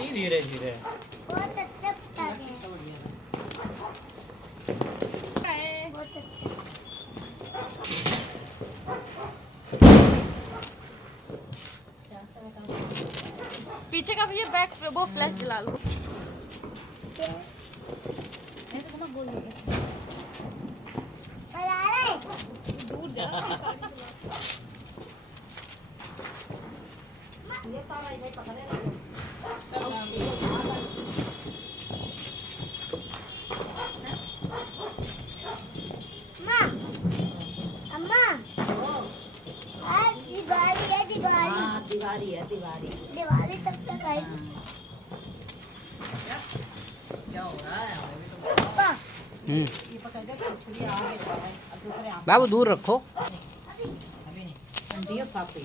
ही धीरे धीरे। बहुत अच्छा पता है। बहुत अच्छा। पीछे का ये बैक वो फ्लैश जला लो। दूर जा। ये तारा इधर पकड़े दिवाली तब तक आई। क्या हो रहा है? पापा ये पकड़ के छुरी आगे जा रहा है। अब दूसरे आप बाबू दूर रखो। अभी नहीं ठंडी है पापे